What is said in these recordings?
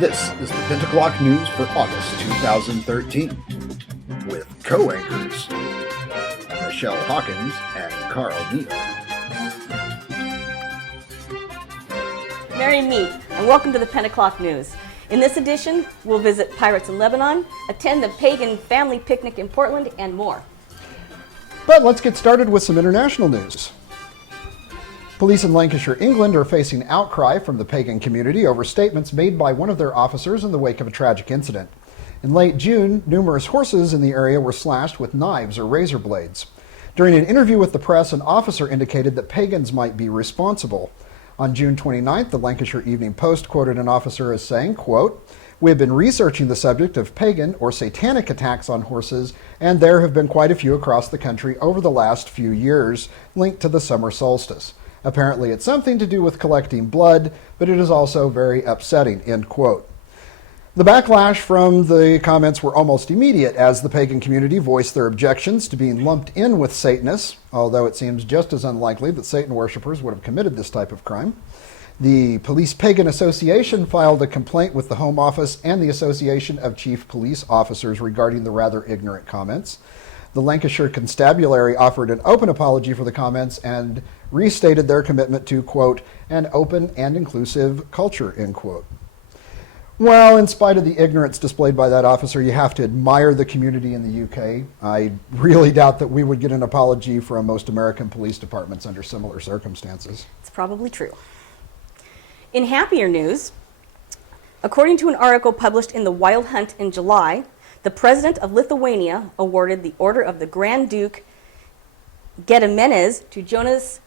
This is the Pent O'Clock news for August 2013 with co-anchors Michelle Hawkins and Carl Neal. Marry me, and welcome to the Pent O'Clock news. In this edition, we'll visit pirates in Lebanon, attend the Pagan family picnic in Portland, and more. But let's get started with some international news. Police in Lancashire, England are facing outcry from the pagan community over statements made by one of their officers in the wake of a tragic incident. In late June, numerous horses in the area were slashed with knives or razor blades. During an interview with the press, an officer indicated that pagans might be responsible. On June 29th, the Lancashire Evening Post quoted an officer as saying, quote, "We have been researching the subject of pagan or satanic attacks on horses, and there have been quite a few across the country over the last few years linked to the summer solstice. Apparently it's something to do with collecting blood, but it is also very upsetting," end quote. The backlash from the comments were almost immediate as the pagan community voiced their objections to being lumped in with Satanists, although it seems just as unlikely that Satan worshippers would have committed this type of crime. The Police Pagan Association filed a complaint with the Home Office and the Association of Chief Police Officers regarding the rather ignorant comments. The Lancashire Constabulary offered an open apology for the comments and restated their commitment to, quote, "an open and inclusive culture," end quote. Well, in spite of the ignorance displayed by that officer, you have to admire the community in the UK. I really doubt that we would get an apology from most American police departments under similar circumstances. It's probably true. In happier news, according to an article published in The Wild Hunt in July, the president of Lithuania awarded the Order of the Grand Duke Gediminas to Jonas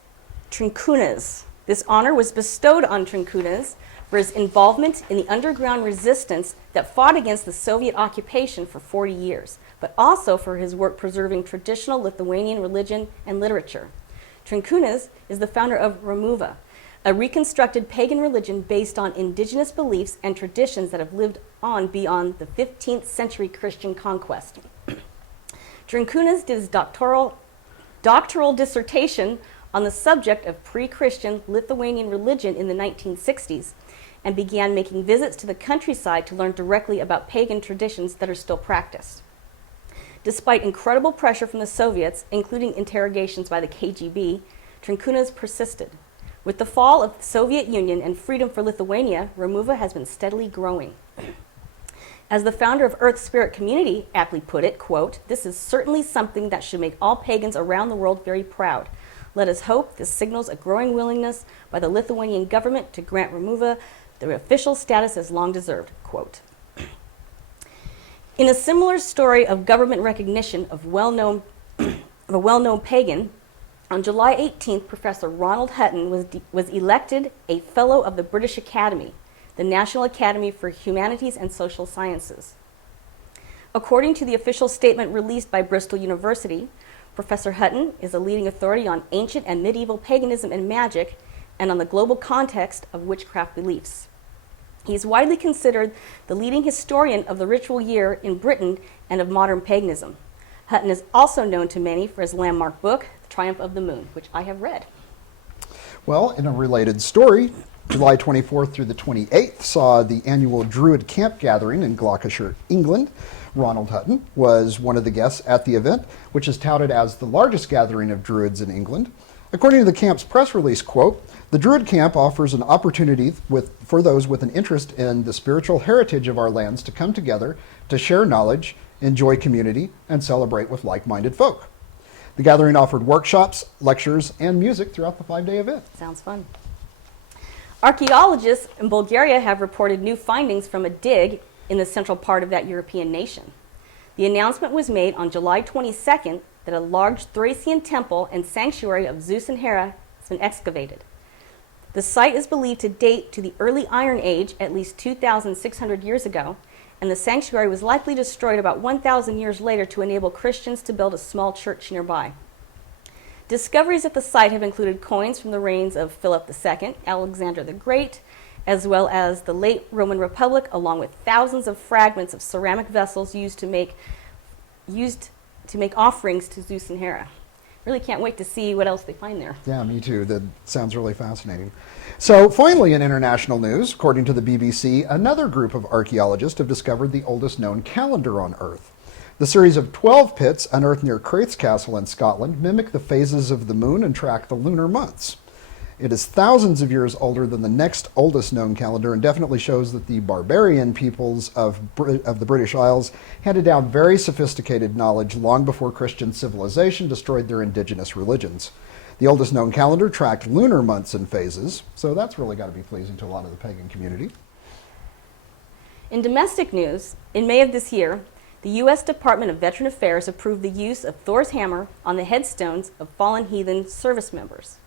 Trinkūnas. This honor was bestowed on Trinkūnas for his involvement in the underground resistance that fought against the Soviet occupation for 40 years, but also for his work preserving traditional Lithuanian religion and literature. Trinkūnas is the founder of Romuva, a reconstructed pagan religion based on indigenous beliefs and traditions that have lived on beyond the 15th century Christian conquest. Trinkūnas did his doctoral dissertation on the subject of pre-Christian Lithuanian religion in the 1960s and began making visits to the countryside to learn directly about pagan traditions that are still practiced. Despite incredible pressure from the Soviets, including interrogations by the KGB, Trinkūnas persisted. With the fall of the Soviet Union and freedom for Lithuania, Romuva has been steadily growing. As the founder of Earth Spirit Community aptly put it, quote, "This is certainly something that should make all pagans around the world very proud. Let us hope this signals a growing willingness by the Lithuanian government to grant Romuva the official status as long deserved," quote. In a similar story of government recognition of a well-known pagan, on July 18th, Professor Ronald Hutton was elected a Fellow of the British Academy, the National Academy for Humanities and Social Sciences. According to the official statement released by Bristol University, Professor Hutton is a leading authority on ancient and medieval paganism and magic and on the global context of witchcraft beliefs. He is widely considered the leading historian of the ritual year in Britain and of modern paganism. Hutton is also known to many for his landmark book, The Triumph of the Moon, which I have read. Well, in a related story, July 24th through the 28th saw the annual Druid Camp Gathering in Gloucestershire, England. Ronald Hutton was one of the guests at the event, which is touted as the largest gathering of Druids in England. According to the camp's press release, quote, "The Druid Camp offers an opportunity for those with an interest in the spiritual heritage of our lands to come together to share knowledge, enjoy community, and celebrate with like-minded folk." The gathering offered workshops, lectures, and music throughout the 5-day event. Sounds fun. Archaeologists in Bulgaria have reported new findings from a dig in the central part of that European nation. The announcement was made on July 22nd that a large Thracian temple and sanctuary of Zeus and Hera has been excavated. The site is believed to date to the early Iron Age, at least 2,600 years ago, and the sanctuary was likely destroyed about 1,000 years later to enable Christians to build a small church nearby. Discoveries at the site have included coins from the reigns of Philip II, Alexander the Great, as well as the late Roman Republic, along with thousands of fragments of ceramic vessels used to make offerings to Zeus and Hera. really can't wait to see what else they find there. Yeah, me too. That sounds really fascinating. So finally, in international news, according to the BBC, another group of archaeologists have discovered the oldest known calendar on Earth. The series of 12 pits unearthed near Craith's Castle in Scotland mimic the phases of the moon and track the lunar months. It is thousands of years older than the next oldest known calendar and definitely shows that the barbarian peoples of the British Isles handed down very sophisticated knowledge long before Christian civilization destroyed their indigenous religions. The oldest known calendar tracked lunar months and phases, so that's really got to be pleasing to a lot of the pagan community. In domestic news, in May of this year, the U.S. Department of Veteran Affairs approved the use of Thor's hammer on the headstones of fallen heathen service members.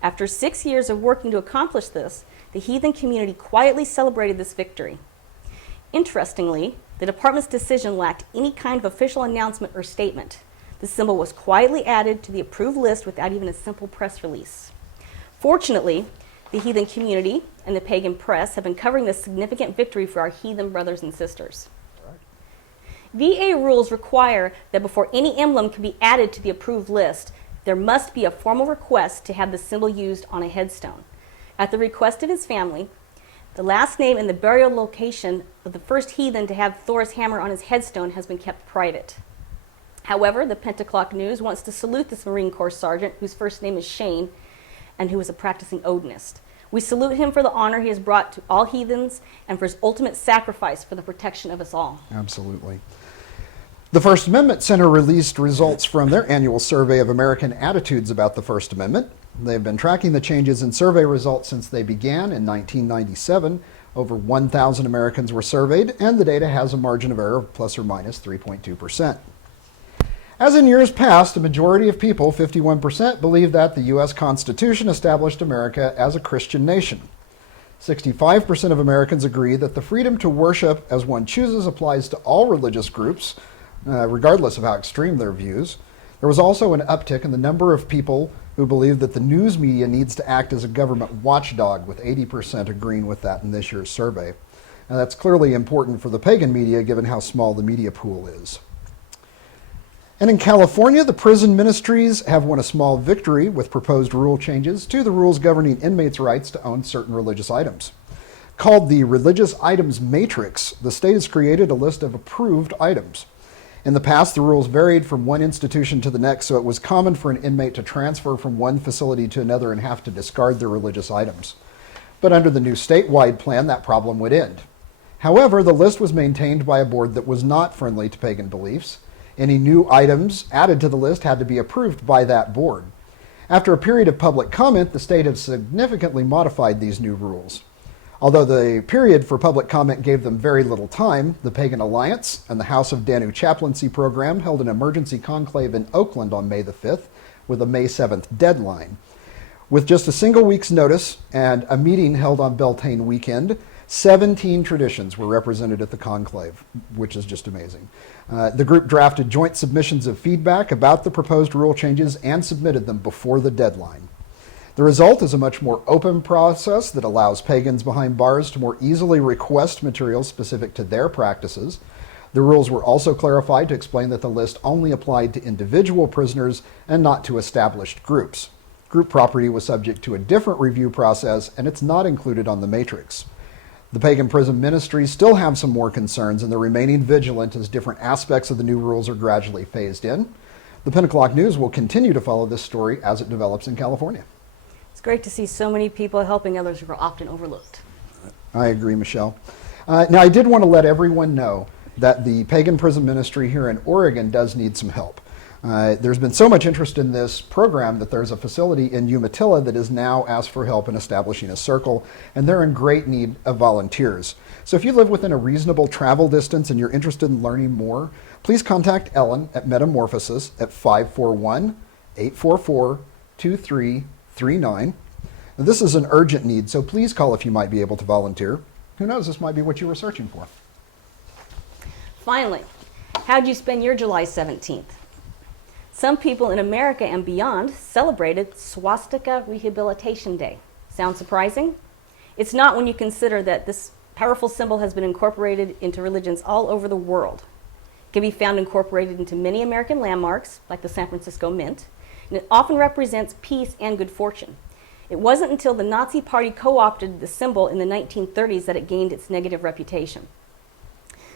After 6 years of working to accomplish this, the heathen community quietly celebrated this victory. Interestingly, the department's decision lacked any kind of official announcement or statement. The symbol was quietly added to the approved list without even a simple press release. Fortunately, the heathen community and the pagan press have been covering this significant victory for our heathen brothers and sisters. VA rules require that before any emblem can be added to the approved list, there must be a formal request to have the symbol used on a headstone. At the request of his family, the last name and the burial location of the first heathen to have Thor's hammer on his headstone has been kept private. However, the Pent O'Clock News wants to salute this Marine Corps sergeant, whose first name is Shane, and who is a practicing Odinist. We salute him for the honor he has brought to all heathens and for his ultimate sacrifice for the protection of us all. Absolutely. The First Amendment Center released results from their annual survey of American attitudes about the First Amendment. They've been tracking the changes in survey results since they began in 1997. Over 1,000 Americans were surveyed, and the data has a margin of error of plus or minus 3.2%. As in years past, a majority of people, 51%, believe that the U.S. Constitution established America as a Christian nation. 65% of Americans agree that the freedom to worship as one chooses applies to all religious groups, regardless of how extreme their views. There was also an uptick in the number of people who believe that the news media needs to act as a government watchdog, with 80% agreeing with that in this year's survey. Now, that's clearly important for the pagan media, given how small the media pool is. And in California, the prison ministries have won a small victory with proposed rule changes to the rules governing inmates' rights to own certain religious items. Called the Religious Items Matrix, the state has created a list of approved items. In the past, the rules varied from one institution to the next, so it was common for an inmate to transfer from one facility to another and have to discard their religious items. But under the new statewide plan, that problem would end. However, the list was maintained by a board that was not friendly to pagan beliefs. Any new items added to the list had to be approved by that board. After a period of public comment, the state has significantly modified these new rules. Although the period for public comment gave them very little time, the Pagan Alliance and the House of Danu Chaplaincy Program held an emergency conclave in Oakland on May the 5th with a May 7th deadline. With just a single week's notice and a meeting held on Beltane weekend, 17 traditions were represented at the conclave, which is just amazing. The group drafted joint submissions of feedback about the proposed rule changes and submitted them before the deadline. The result is a much more open process that allows pagans behind bars to more easily request materials specific to their practices. The rules were also clarified to explain that the list only applied to individual prisoners and not to established groups. Group property was subject to a different review process, and it's not included on the matrix. The Pagan Prison Ministry still have some more concerns, and they're remaining vigilant as different aspects of the new rules are gradually phased in. The Pent O'Clock News will continue to follow this story as it develops in California. It's great to see so many people helping others who are often overlooked. I agree, Michelle. Now, I did want to let everyone know that the Pagan Prison Ministry here in Oregon does need some help. There's been so much interest in this program that there's a facility in Umatilla that has now asked for help in establishing a circle, and they're in great need of volunteers. So if you live within a reasonable travel distance and you're interested in learning more, please contact Ellen at Metamorphosis at 541-844-2339. Now, this is an urgent need, so please call if you might be able to volunteer. Who knows, this might be what you were searching for. Finally, how'd you spend your July 17th? Some people in America and beyond celebrated Swastika Rehabilitation Day. Sound surprising? It's not when you consider that this powerful symbol has been incorporated into religions all over the world. It can be found incorporated into many American landmarks, like the San Francisco Mint. and it often represents peace and good fortune. It wasn't until the Nazi Party co-opted the symbol in the 1930s that it gained its negative reputation.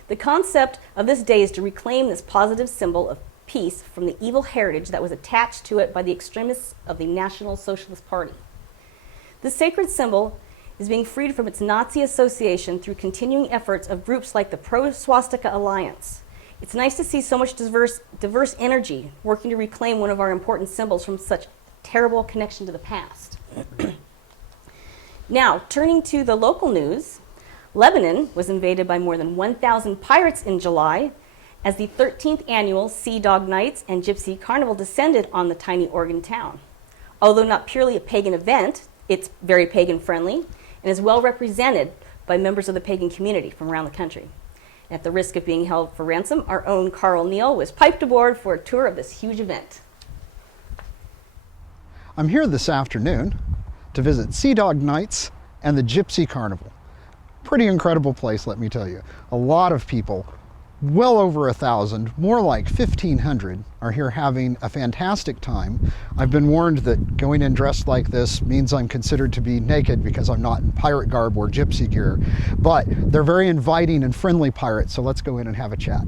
The concept of this day is to reclaim this positive symbol of peace from the evil heritage that was attached to it by the extremists of the National Socialist Party. This sacred symbol is being freed from its Nazi association through continuing efforts of groups like the Pro-Swastika Alliance. It's nice to see so much diverse energy working to reclaim one of our important symbols from such terrible connection to the past. Now, turning to the local news, Lebanon was invaded by more than 1,000 pirates in July as the 13th annual Sea Dog Nights and Gypsy Carnival descended on the tiny Oregon town. Although not purely a pagan event, it's very pagan friendly and is well represented by members of the pagan community from around the country. At the risk of being held for ransom, our own Carl Neal was piped aboard for a tour of this huge event. I'm here this afternoon to visit Sea Dog Nights and the Gypsy Carnival. Pretty incredible place, let me tell you. A lot of people, well over 1,000, more like 1,500, are here having a fantastic time. I've been warned that going in dressed like this means I'm considered to be naked because I'm not in pirate garb or gypsy gear, but they're very inviting and friendly pirates, so let's go in and have a chat.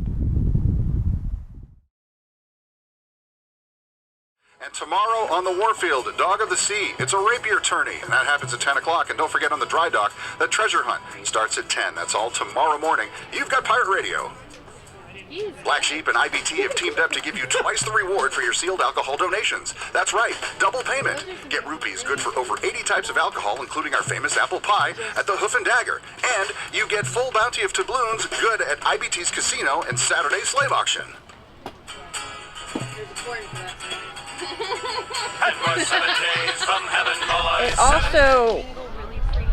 And tomorrow on the Warfield, Dog of the Sea, it's a rapier tourney, and that happens at 10 o'clock. And don't forget on the dry dock, the treasure hunt starts at 10. That's all tomorrow morning. You've got Pirate Radio. Black Sheep and IBT have teamed up to give you twice the reward for your sealed alcohol donations. That's right, double payment. Get rupees good for over 80 types of alcohol, including our famous apple pie at the Hoof and Dagger. And you get full bounty of doubloons good at IBT's casino and Saturday's slave auction. It also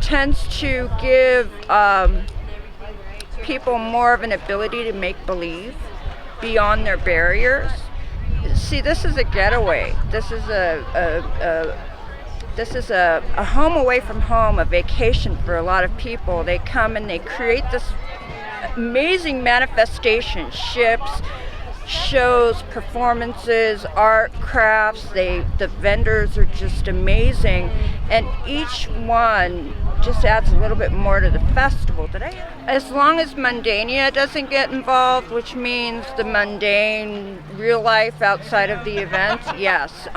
tends to give people more of an ability to make believe beyond their barriers. See, this is a getaway. This is a home away from home, a vacation for a lot of people. They come and they create this amazing manifestation, ships, shows, performances, art, crafts. The vendors are just amazing, and each one just adds a little bit more to the festival. As long as mundania doesn't get involved, which means the mundane real life outside of the event, yes.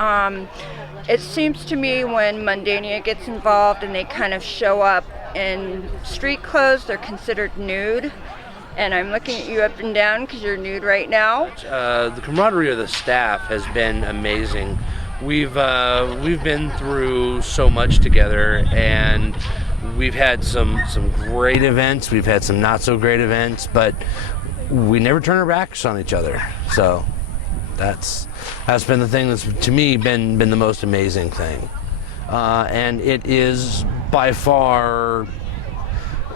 It seems to me when mundania gets involved and they kind of show up in street clothes, they're considered nude. And I'm looking at you up and down because you're nude right now. The camaraderie of the staff has been amazing. We've been through so much together, and we've had some great events. We've had some not so great events, but we never turn our backs on each other. So that's been the thing that's to me been the most amazing thing, and it is by far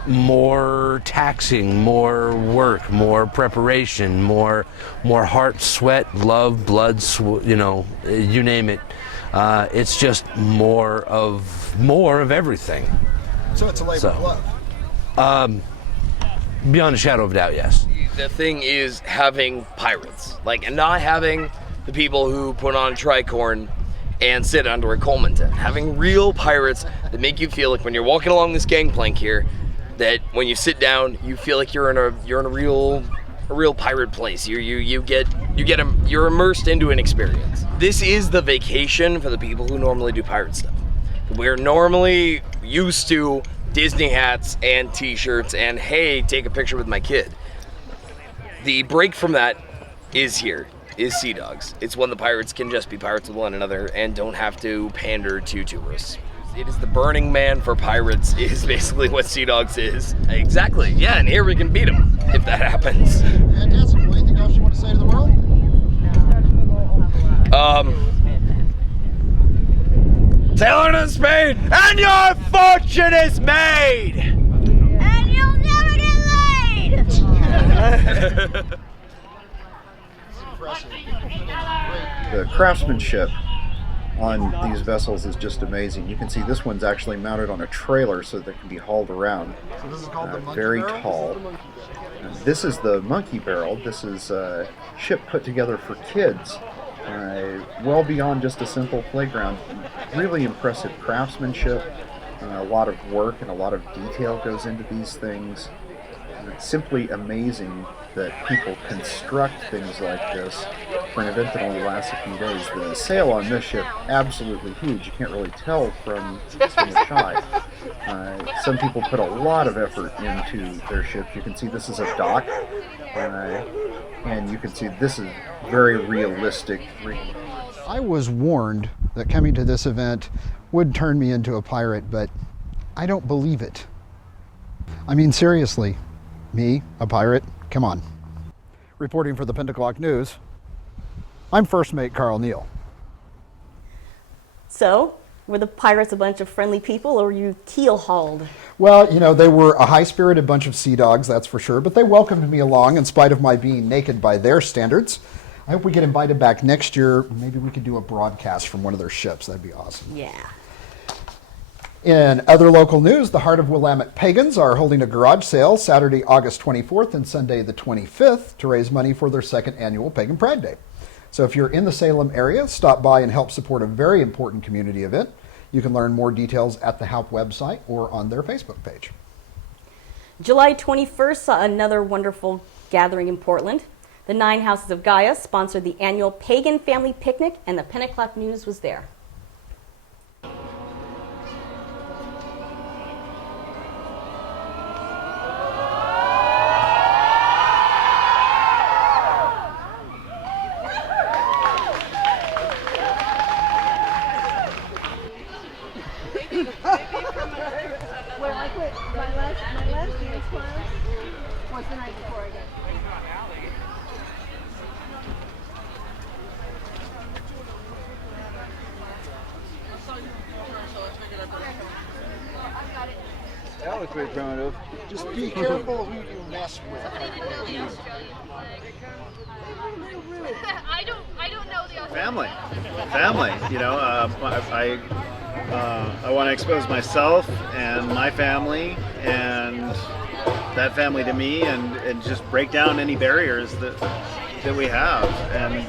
more taxing, more work, more preparation, more heart, sweat, love, blood, you name it. It's just more of everything. So it's a labor of love. Beyond a shadow of a doubt, yes. The thing is having pirates, and not having the people who put on a tricorn and sit under a Coleman tent. Having real pirates that make you feel like when you're walking along this gangplank here, that when you sit down, you feel like you're in a real pirate place. You're immersed into an experience. This is the vacation for the people who normally do pirate stuff. We're normally used to Disney hats and T-shirts and hey, take a picture with my kid. The break from that is Sea Dogs. It's when the pirates can just be pirates with one another and don't have to pander to tourists. It is the Burning Man for pirates is basically what Sea Dogs is. Exactly, yeah, and here we can beat them, if that happens. Fantastic. Well, anything else you want to say to the world? Sail into Spain, and your fortune is made! And you'll never get laid! The craftsmanship on these vessels is just amazing. You can see this one's actually mounted on a trailer so that it can be hauled around. So this is called the monkey very barrel? tall. This is the monkey barrel. This is a ship put together for kids well beyond just a simple playground. Really impressive craftsmanship, a lot of work and a lot of detail goes into these things. And it's simply amazing that people construct things like this for an event that only lasts a few days. The sail on this ship, absolutely huge. You can't really tell from the shot. Some people put a lot of effort into their ships. You can see this is a dock, and you can see this is very realistic. I was warned that coming to this event would turn me into a pirate, but I don't believe it. I mean, seriously, me, a pirate? Come on. Reporting for the Pent O'Clock News, I'm First Mate Carl Neal. So, were the pirates a bunch of friendly people, or were you keel-hauled? Well, you know, they were a high-spirited bunch of sea dogs, that's for sure, but they welcomed me along in spite of my being naked by their standards. I hope we get invited back next year. Maybe we could do a broadcast from one of their ships. That'd be awesome. Yeah. In other local news, the Heart of Willamette Pagans are holding a garage sale Saturday, August 24th and Sunday the 25th to raise money for their second annual Pagan Pride Day. So if you're in the Salem area, stop by and help support a very important community event. You can learn more details at the HALP website or on their Facebook page. July 21st saw another wonderful gathering in Portland. The 9 Houses of Gaia sponsored the annual Pagan Family Picnic, and the Pent O'Clock News was there. My last year's class was the night before I got. That was pretty primitive. Just be careful who you mess with. I don't know the other. Family. You know, I want to expose myself and my family and that family to me, and just break down any barriers that we have, and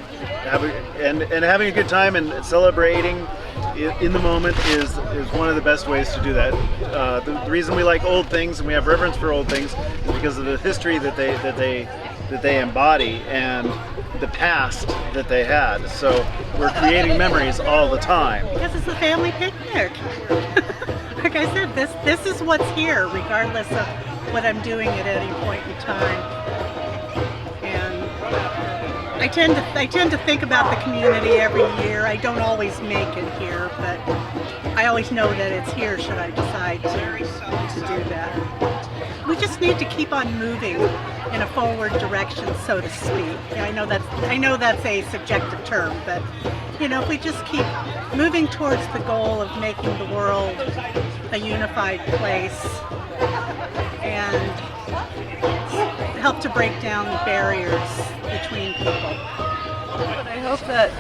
having a good time and celebrating in the moment is one of the best ways to do that. The reason we like old things and we have reverence for old things is because of the history that they embody and the past that they had. So we're creating memories all the time. Because it's a family picnic. Like I said, this is what's here, regardless of what I'm doing at any point in time. And I tend to think about the community every year. I don't always make it here, but I always know that it's here should I decide to do that. We just need to keep on moving in a forward direction, so to speak. I know that's a subjective term, but you know, if we just keep moving towards the goal of making the world a unified place and help to break down the barriers between people. But I hope that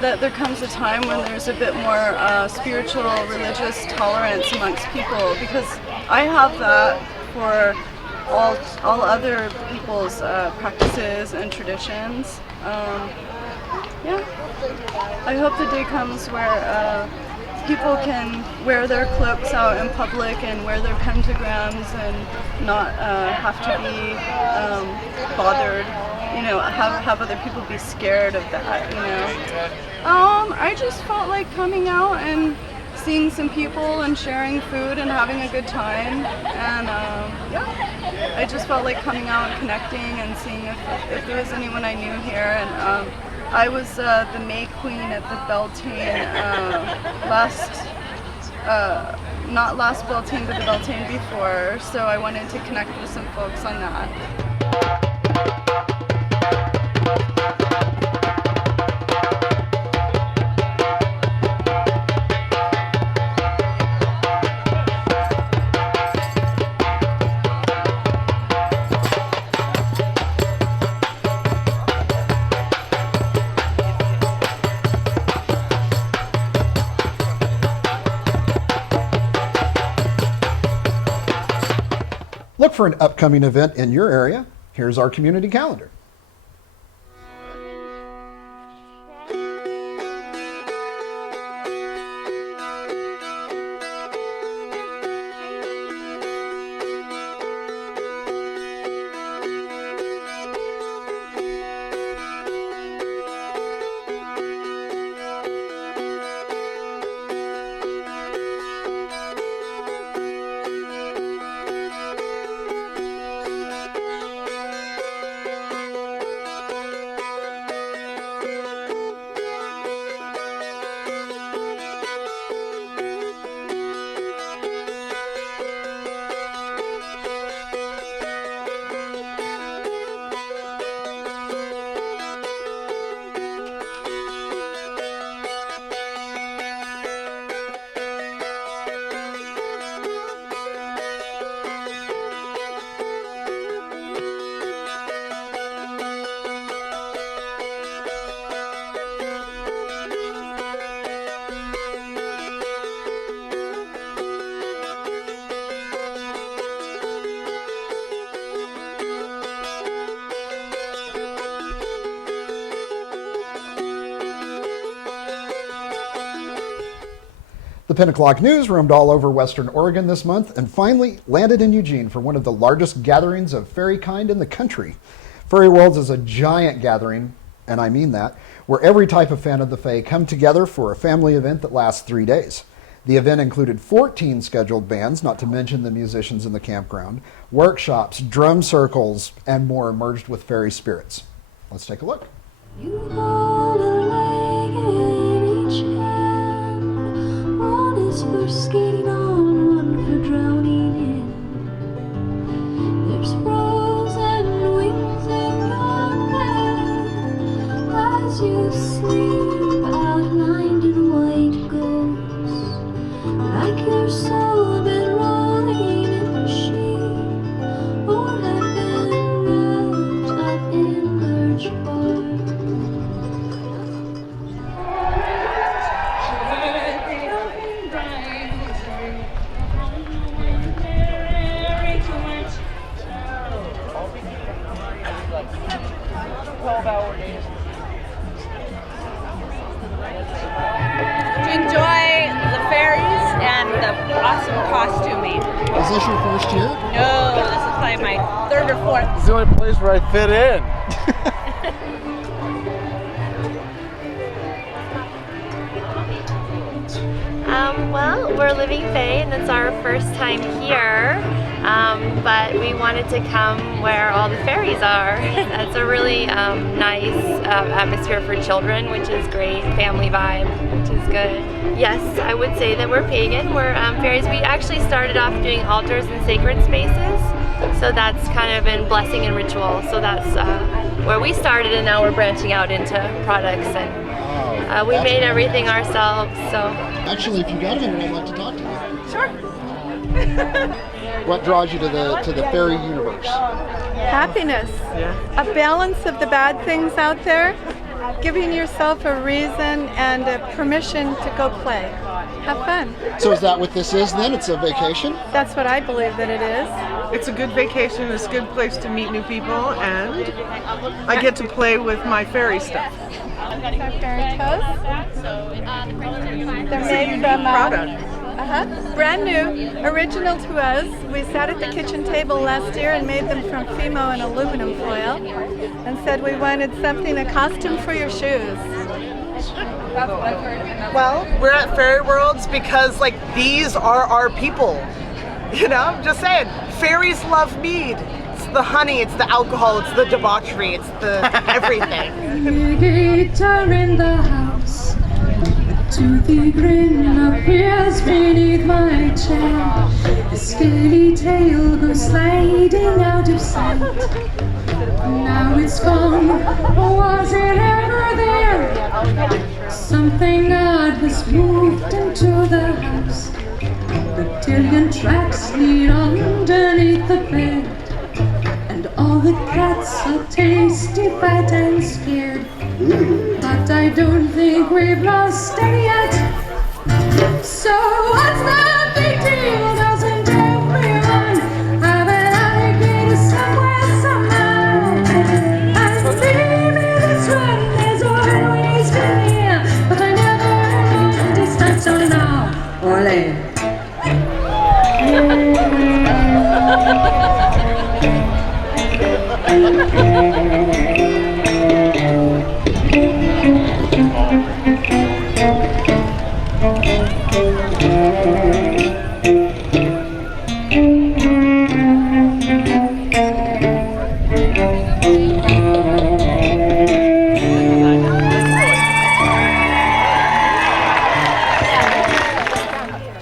there comes a time when there's a bit more spiritual, religious tolerance amongst people, because I have that for all other people's practices and traditions. Yeah, I hope the day comes where people can wear their cloaks out in public and wear their pentagrams and not have to be bothered. You know, have other people be scared of that. You know, I just felt like coming out and seeing some people and sharing food and having a good time, and yeah, I just felt like coming out and connecting and seeing if there was anyone I knew here. And I was the May Queen at the Beltane not last Beltane, but the Beltane before, so I wanted to connect with some folks on that. Look for an upcoming event in your area. Here's our community calendar. Pent O'Clock News roamed all over Western Oregon this month and finally landed in Eugene for one of the largest gatherings of fairy kind in the country. Fairy Worlds is a giant gathering, and I mean that, where every type of fan of the Fae come together for a family event that lasts 3 days. The event included 14 scheduled bands, not to mention the musicians in the campground, workshops, drum circles, and more emerged with fairy spirits. Let's take a look. You hold a leg in each hand. One is for skating on, one for drowning in. There's rose and wings in your bed as you sleep, outlined in white ghosts, like your soul been rolling in the sheet, or have been wrapped up in birch bark. To enjoy the fairies and the awesome costuming. Is this your first year? No, this is probably my third or fourth. It's the only place where I fit in. Well, we're Living Fae, and it's our first time here, but we wanted to come where all the fairies are. It's a really nice atmosphere for children, which is great, family vibe, which is good. Yes, I would say that we're pagan. We're fairies. We actually started off doing altars and sacred spaces, so that's kind of in blessing and ritual. So that's where we started, and now we're branching out into products, and we made everything ourselves. So actually, if you got a minute, I'd like to talk to you. Sure. What draws you to the fairy universe? Happiness. A balance of the bad things out there, giving yourself a reason and a permission to go play. Have fun. So is that what this is then? It's a vacation? That's what I believe that it is. It's a good vacation, it's a good place to meet new people, and I get to play with my fairy stuff. Fairy toes. They're made from brand new, original to us. We sat at the kitchen table last year and made them from Fimo and aluminum foil, and said we wanted something, a costume for your shoes. Well, we're at Fairy Worlds because these are our people. You know, I'm just saying, fairies love mead. It's the honey, it's the alcohol, it's the debauchery, it's the everything. Guitar in the house, a toothy grin appears beneath my chair. The scaly tail goes sliding out of sight. Now it's gone, or was it ever there? Something odd has moved into the house. The Tillion tracks lead underneath the bed, and all the cats are tasty, fat and scared. But I don't think we've lost any yet. So what's the big deal? Doesn't everyone have an alligator somewhere, somehow? And maybe this one has always been here, but I never noticed until now. Ole.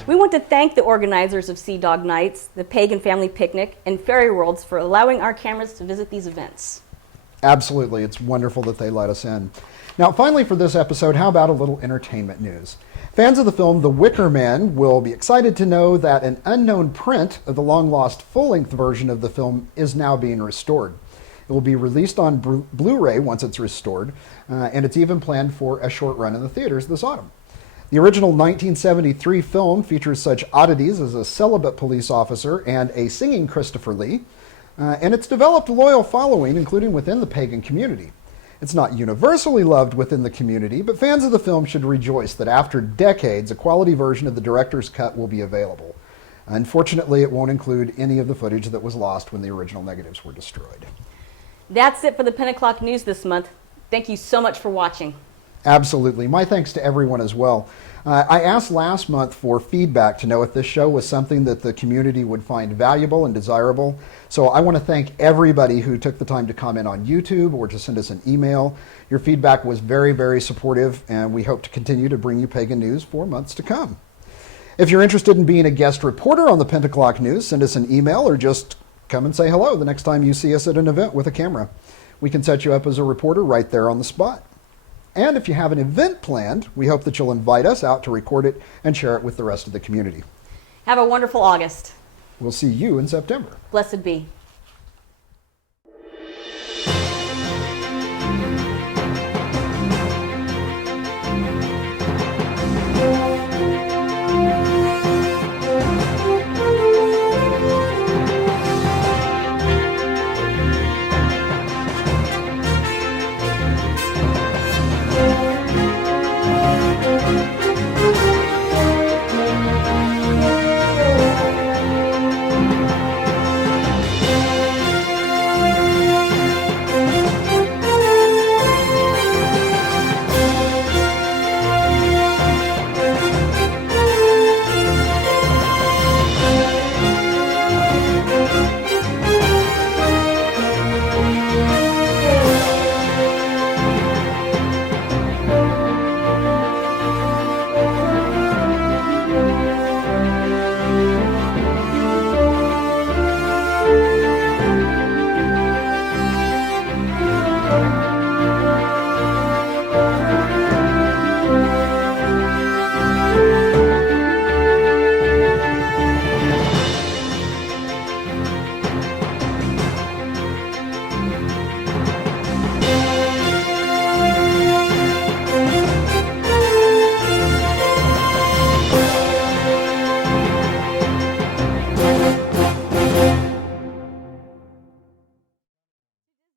We want to thank the organizers of Sea Dog Nights, the Pagan Family Picnic, and Fairy Worlds for allowing our cameras to visit these events. Absolutely. It's wonderful that they let us in. Now, finally for this episode, how about a little entertainment news? Fans of the film The Wicker Man will be excited to know that an unknown print of the long-lost full-length version of the film is now being restored. It will be released on Blu-ray once it's restored, and it's even planned for a short run in the theaters this autumn. The original 1973 film features such oddities as a celibate police officer and a singing Christopher Lee, and it's developed a loyal following, including within the pagan community. It's not universally loved within the community, but fans of the film should rejoice that after decades, a quality version of the director's cut will be available. Unfortunately, it won't include any of the footage that was lost when the original negatives were destroyed. That's it for the Pent O'Clock News this month. Thank you so much for watching. Absolutely. My thanks to everyone as well. I asked last month for feedback to know if this show was something that the community would find valuable and desirable. So I want to thank everybody who took the time to comment on YouTube or to send us an email. Your feedback was very, very supportive, and we hope to continue to bring you pagan news for months to come. If you're interested in being a guest reporter on the Pent O'Clock News, send us an email or just come and say hello the next time you see us at an event with a camera. We can set you up as a reporter right there on the spot. And if you have an event planned, we hope that you'll invite us out to record it and share it with the rest of the community. Have a wonderful August. We'll see you in September. Blessed be.